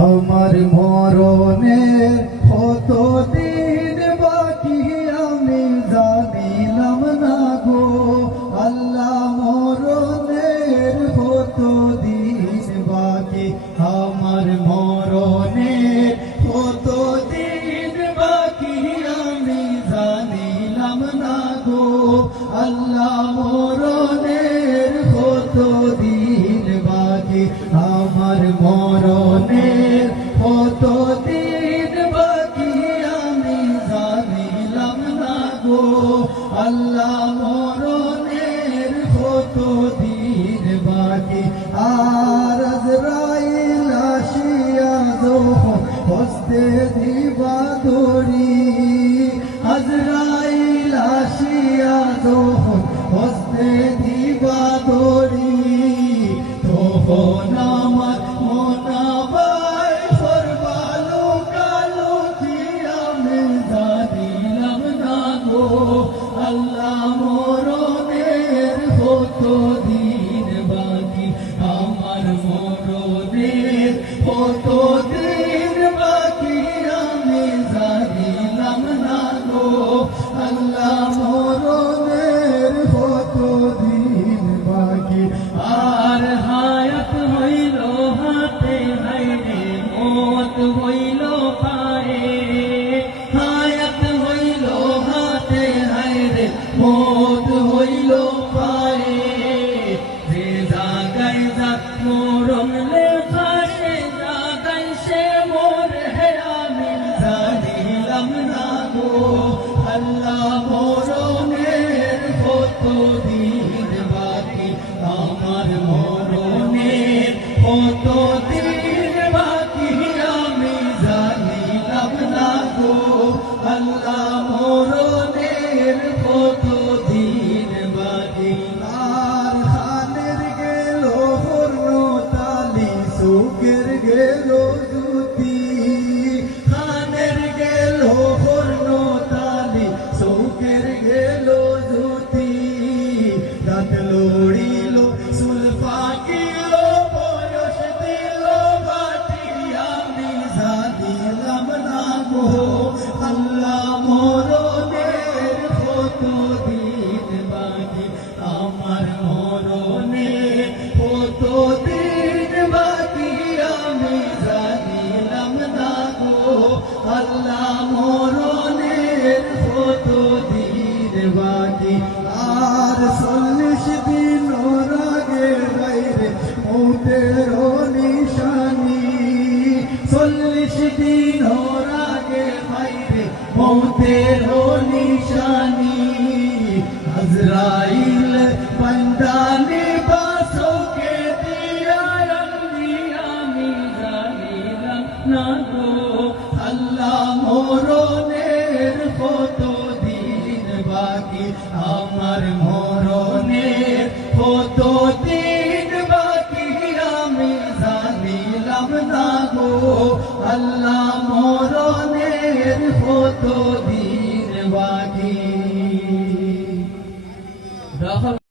আমার মরণের কত দিন বাকি আমি জানিলাম না গো আল্লাহ মরণের কত দিন বাকি আমার মরণের কত দিন বাকি আমি জানিলাম না গো আল্লাহ মরণের কত দিন বাকি আমার মরণের কত দিন বাকি আমি জানিলাম না গো আল্লাহ মরণের কত দিন বাকি আর আজরাইল আসিয়া যখন হস্তে দিবা দড়ি আজরাইল আসিয়া যখন হস্তে দিবা দড়ি তখন আমার মনাবাই সর্বালো কালো কি আমি জানিলাম না গো আল্লাহ মরণের কত দিন বাকি আমার মরণের কত দিন বাকি আমি জানিলাম না গো আল্লাহ মরণের কত দিন বাকি আর হায়াত হইল হাতে হাইরে মত হইল পায়ে হায়াত হইল হাতে হাইরে মত হইল পায়ে যে জাগায় যা মরণ লেখা সে জাগায় সে মোর হে আমি জানিলাম না গো আল্লাহ মরণের কত দিন বাকি আমার মরণের কত দিন বাকি আমি জানিলাম না গো আল্লাহ মরণের কত দিন বাকি আর খানের গেল হর্ণতালি সুখের গেল জুতি খানের গেল হর্ণতালি সুখের গেল জুতি রাত লড়িল চুল পাকিল বয়স দিল বাটি আমি জানিলাম না গো আল্লাহ মরণের কত দিন বাকি আমার মরণের কত দিন বাকি আমি জানিলাম না গো আল্লাহ মরণের কত দিন বাকি আর 40 দিন আগে বাইরে মৌতের নিশানি 40 দিন আগে বাইরে মৌতের নিশানি আজরাইল পন্দানি বাসোকে দিয়া আমি জানিলাম না গো আল্লাহ মরণের কত দিন বাকি আমার মরণের কত দিন বাকি আমি জানিলাম না গো আল্লাহ মরণের কত দিন বাকি